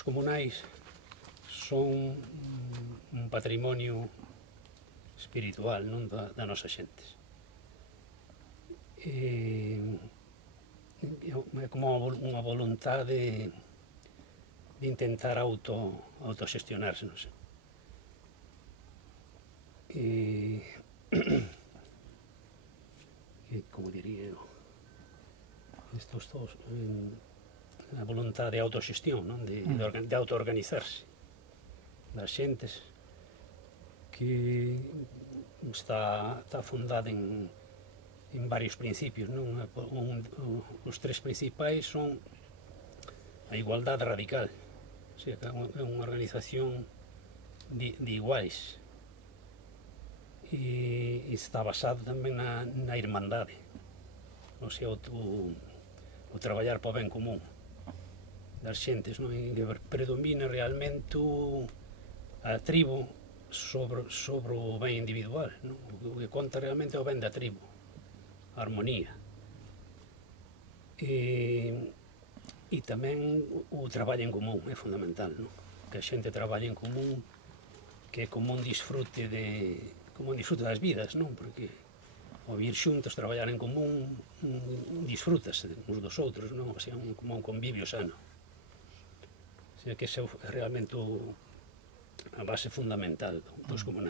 Os comunais son un patrimonio espiritual, non, da nosa xente. É como unha voluntade de intentar autoxestionarse, non sei. Como diría eu, estos todos, a voluntade de autoxestión, non? De autoorganizarse das xentes, que está fundada en varios principios, non? Os tres principais son a igualdade radical, o sea, que é unha organización de iguais, e está basado tamén na irmandade, o sea, o traballar para o ben común das xentes, non? E que predomina realmente a tribo sobre o ben individual, non? O que conta realmente é o ben da tribo, a armonía, e tamén o traballo en común é fundamental, non? Que a xente traballe en común, que é como un disfrute das vidas, non? Porque ao vir xuntos, traballar en común, disfrútase uns dos outros, non? O sea, como un convivio sano. O sea, que ese é realmente a base fundamental dos comunais.